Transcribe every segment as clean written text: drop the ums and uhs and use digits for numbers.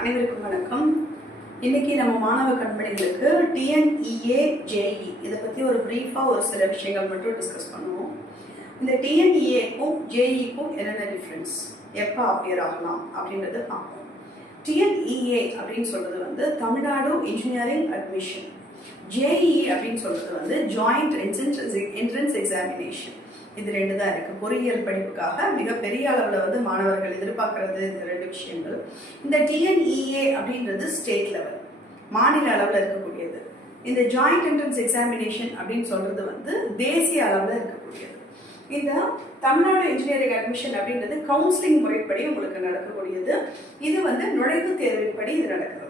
அனைவருக்கும் வணக்கம். இன்னைக்கு நம்ம மாணவ கண்மணிகளுக்கு டிஎன்இஏ ஜேஇ இதை பற்றி ஒரு பிரீஃபாக ஒரு சில விஷயங்கள் மட்டும் டிஸ்கஸ் பண்ணுவோம். இந்த டிஎன்இஏக்கும் ஜேஇக்கும் என்னென்ன டிஃப்ரென்ஸ், எப்போ அப்பியர் ஆகலாம் அப்படின்றத பார்ப்போம். டிஎன்இஏ அப்படின்னு சொல்றது வந்து தமிழ்நாடு இன்ஜினியரிங் அட்மிஷன், ஜேஇ அப்படின்னு சொல்றது வந்து ஜாயிண்ட் என்ட்ரன்ஸ் எக்ஸாமினேஷன். இது ரெண்டு தான் இருக்கு. பொறியியல் படிப்புக்காக மிகப்பெரிய அளவில் வந்து மாணவர்கள் எதிர்பார்க்கறது இந்த ரெண்டு விஷயங்கள். இந்த டிஎன்இஏ அப்படின்றது ஸ்டேட் லெவல், மாநில அளவில் இருக்கக்கூடியது. இந்த ஜாயிண்ட் என்ட்ரன்ஸ் எக்ஸாமினேஷன் அப்படின்னு சொல்றது வந்து தேசிய அளவில் இருக்கக்கூடியது. இந்த தமிழ்நாடு இன்ஜினியரிங் அட்மிஷன் அப்படின்றது கவுன்சிலிங் முறைப்படி உங்களுக்கு நடக்கக்கூடியது. இது வந்து நுழைவுத் தேர்வின்படி இது நடக்கிறது.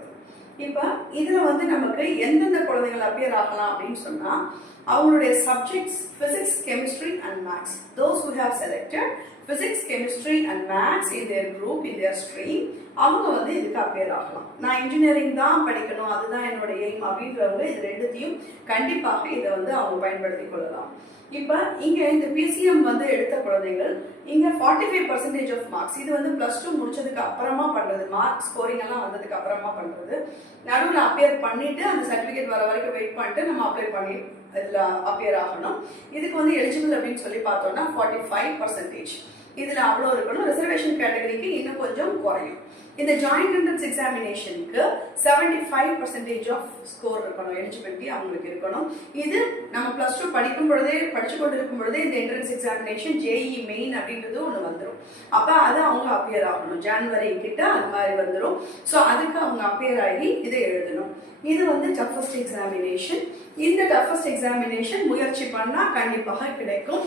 இப்போ இதில் வந்து நமக்கு எந்தெந்த குழந்தைகள் அப்பியர் ஆகலாம் அப்படின்னு சொன்னால், அவங்களுடைய subjects physics, chemistry and maths. Those who have selected physics, chemistry and maths in their group, in their stream, அவங்க வந்து இதுக்கு அப்பியர் ஆகலாம். நான் இன்ஜினியரிங் தான் படிக்கணும், அதுதான் என்னோட எய்ம் அப்படின்றவங்க இது ரெண்டுத்தையும் கண்டிப்பாக இதை வந்து அவங்க பயன்படுத்தி கொள்ளலாம். இப்போ இங்கே இந்த பிசிஎம் வந்து எடுத்த குழந்தைகள் இங்கே 45% ஆஃப் மார்க்ஸ், இது வந்து +2 முடிச்சதுக்கு அப்புறமா பண்ணுறது, மார்க் ஸ்கோரிங் எல்லாம் வந்ததுக்கு அப்புறமா பண்ணுறது. நடுவில் அப்பியர் பண்ணிட்டு அந்த சர்டிஃபிகேட் வர வரைக்கும் வெயிட் பண்ணிட்டு நம்ம அப்ளை பண்ணி இதில் அப்பியர் ஆகணும். இதுக்கு வந்து எலிஜிபிள் அப்படின்னு சொல்லி பார்த்தோம்னா 45%. இதில் அவ்வளோ இருக்கணும். ரிசர்வேஷன் கேட்டகரிக்கு இன்னும் கொஞ்சம் குறையும். இந்த ஜாயிண்ட் என்ட்ரன்ஸ் எக்ஸாமினேஷனுக்கு 75% ஆஃப் ஸ்கோர் இருக்கணும், எலிஜிபிலிட்டி அவங்களுக்கு இருக்கணும். இது நம்ம +2 படிச்சு கொண்டு இருக்கும் பொழுதே இந்த என்ட்ரன்ஸ் எக்ஸாமினேஷன் ஜேஇ மெயின் அப்படின்றது ஒன்று வந்துடும். அப்போ அது அவங்க அப்பியர் ஆகணும். ஜனவரி கிட்ட அது மாதிரி வந்துடும். ஸோ அதுக்கு அவங்க அப்பியர் ஆகி இதை எழுதணும். இது வந்து டஃபஸ்ட் எக்ஸாமினேஷன். இந்த டஃபஸ்ட் எக்ஸாமினேஷன் முயற்சி பண்ணால் கண்டிப்பாக கிடைக்கும்.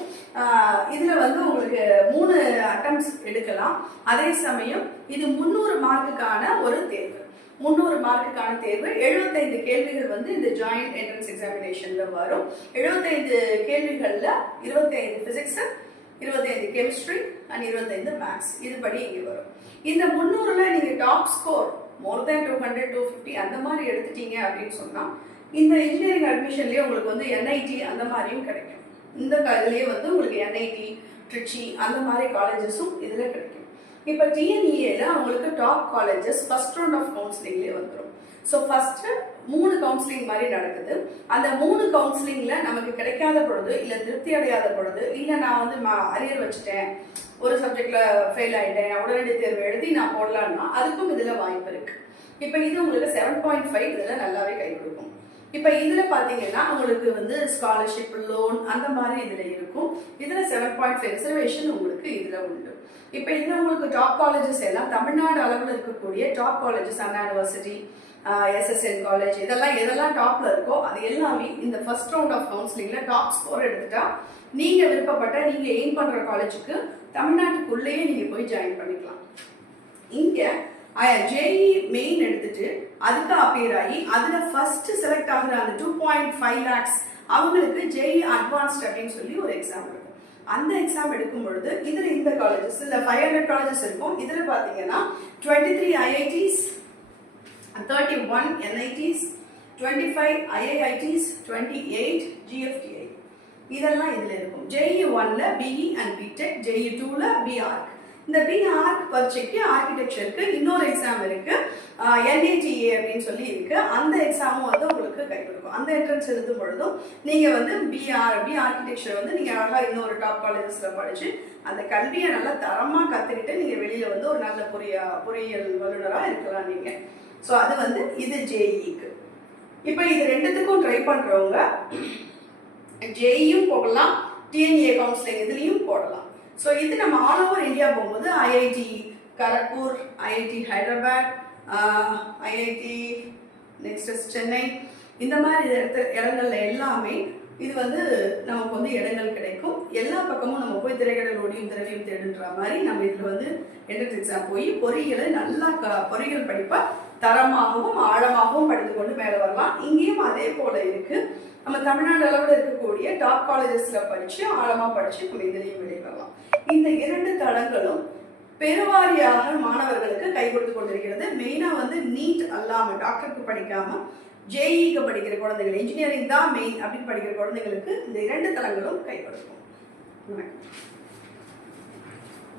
இதில் வந்து உங்களுக்கு 3 அட்டம்ப்ட்ஸ் எடுக்கலாம். அதே சமயம் இது 300 மார்க்குக்கான ஒரு தேர்வு. 300 மார்க்குக்கான தேர்வு. 75 கேள்விகள் வந்து இந்த ஜாயிண்ட் என்ட்ரன்ஸ் எக்ஸாமினேஷன்ல வரும். 75 கேள்விகள்ல 25 பிசிக்ஸ், 25 கெமிஸ்ட்ரி அண்ட் 25 மேத்ஸ், இதுபடி இங்கே வரும். இந்த 300ல நீங்க டாப் ஸ்கோர் மோர் தேன் 200, 250 அந்த மாதிரி எடுத்துட்டீங்க அப்படின்னு சொன்னா இந்த இன்ஜினியரிங் அட்மிஷன்லயே உங்களுக்கு வந்து என்ஐடி அந்த மாதிரியும் கிடைக்கும். இந்த இதுலயே வந்து உங்களுக்கு என்ஐடி, ட்ரிச்சி அந்த மாதிரி காலேஜஸும் இதுல கிடைக்கும். இப்போ டிஎன்இஏல அவங்களுக்கு top colleges first round of கவுன்சிலிங்லேயே வந்துடும். ஸோ ஃபர்ஸ்ட் 3 கவுன்சிலிங் மாதிரி நடக்குது. அந்த 3 கவுன்சிலிங்ல நமக்கு கிடைக்காத பொழுது, இல்லை திருப்தி அடையாத பொழுது, இல்லை நான் வந்து அரியர் வச்சுட்டேன், ஒரு சப்ஜெக்ட்ல ஃபெயில் ஆயிட்டேன், உடனடி தேர்வு எழுதி நான் போடலான்னா அதுக்கும் இதுல வாய்ப்பு இருக்கு. இப்போ இது உங்களுக்கு 7.5 இதுல நல்லாவே கை கொடுக்கும். இப்போ இதுல பாத்தீங்கன்னா உங்களுக்கு வந்து ஸ்காலர்ஷிப், லோன் அந்த மாதிரி இதுல இருக்கும். இதுல 7.5 ரிசர்வேஷன் உங்களுக்கு இதுல உண்டு. இப்போ இதுல உங்களுக்கு டாப் காலேஜஸ் எல்லாம் தமிழ்நாடு அளவில் இருக்கக்கூடிய top colleges, Anna university, SSN college, எதெல்லாம் டாப்ல இருக்கோ அது எல்லாமே இந்த ஃபர்ஸ்ட் ரவுண்ட் ஆஃப் கவுன்சிலிங்ல டாப் ஸ்கோர் எடுத்துட்டா நீங்க விருப்பப்பட்ட, நீங்க எய்ம் பண்ற காலேஜுக்கு தமிழ்நாட்டுக்குள்ளேயே நீங்க போய் ஜாயின் பண்ணிக்கலாம். இங்க ஜேஇ மெயின் எடுத்துட்டு அதுக்கு அப்பியர் ஆகி அதுல ஃபர்ஸ்ட் செலக்ட் ஆகுற அந்த 2.5 lakhs அவங்களுக்கு ஜேஇ அட்வான்ஸ்ட் அப்படின்னு சொல்லி ஒரு எக்ஸாம் இருக்கும். அந்த எக்ஸாம் எடுக்கும் பொழுது இதுல இந்த காலேஜஸ் இல்ல 500 காலேஜஸ் இருக்கும். இதுல பாத்தீங்கன்னா 23 IITs, 31 NITs, 25 IIITs, 28 GFTI, இதெல்லாம் இதுல இருக்கும். ஜேஇ 1ல பிஇ அண்ட் பிடெக், ஜேஇ 2ல பிஆர்க். இந்த பிஆர்க் பரீட்சைக்கு ஆர்கிடெக்சருக்கு இன்னொரு எக்ஸாம் இருக்கு, NATA அப்படின்னு சொல்லி இருக்கு. அந்த எக்ஸாமும் வந்து உங்களுக்கு கை கொடுக்கும். அந்த என்ட்ரன்ஸ் எழுதும் பொழுதும் நீங்க வந்து பி ஆர்கிடெக்சர் வந்து நீங்க அழகா இன்னொரு டாப் காலேஜஸ்ல படிச்சு அந்த கல்வியை நல்லா தரமா கத்துக்கிட்டு நீங்க வெளியில வந்து ஒரு நல்ல பொறியியல் வல்லுநரா இருக்கலாம் நீங்க. ஸோ அது வந்து இது ஜேஇக்கு. இப்போ இது ரெண்டுத்துக்கும் ட்ரை பண்றவங்க ஜேஇயும் போடலாம், டிஎன்ஏ கவுன்சிலிங் இதுலயும் போடலாம். ஸோ இது நம்ம ஆல் ஓவர் இந்தியா போகும்போது IIT Kharagpur, IIT Hyderabad, IIT next Chennai, இந்த மாதிரி இடங்கள்ல எல்லாமே இது வந்து நமக்கு வந்து இடங்கள் கிடைக்கும். எல்லா பக்கமும் நம்ம போய் திரைக்கடல் ஓடியும் திரவியம் தேடுன்ற மாதிரி நம்ம இதில் வந்து என்ட்ரன்ஸ் எக்ஸாம் போய் பொறியியலை நல்லா பொறியியல் படிப்பா தரமாகவும் ஆழமாகவும் படித்து கொண்டு மேலே வரலாம். இங்கேயும் அதே போல இருக்கு. நம்ம தமிழ்நாடு அளவில் இருக்கக்கூடிய டாப் காலேஜஸ்ல படிச்சு ஆழமா படிச்சு நம்ம இதுலயும் வெளியே வரலாம். இந்த 2 தளங்களும் பெருவாரியாக மாணவர்களுக்கு கை கொடுத்து கொண்டிருக்கிறது. மெயினா வந்து நீட் அல்லாம டாக்டருக்கு படிக்காம ஜேஇக்கு படிக்கிற குழந்தைகள், இன்ஜினியரிங் தான் மெயின் அப்படின்னு படிக்கிற குழந்தைகளுக்கு இந்த 2 தளங்களும் கை கொடுக்கும். வணக்கம்.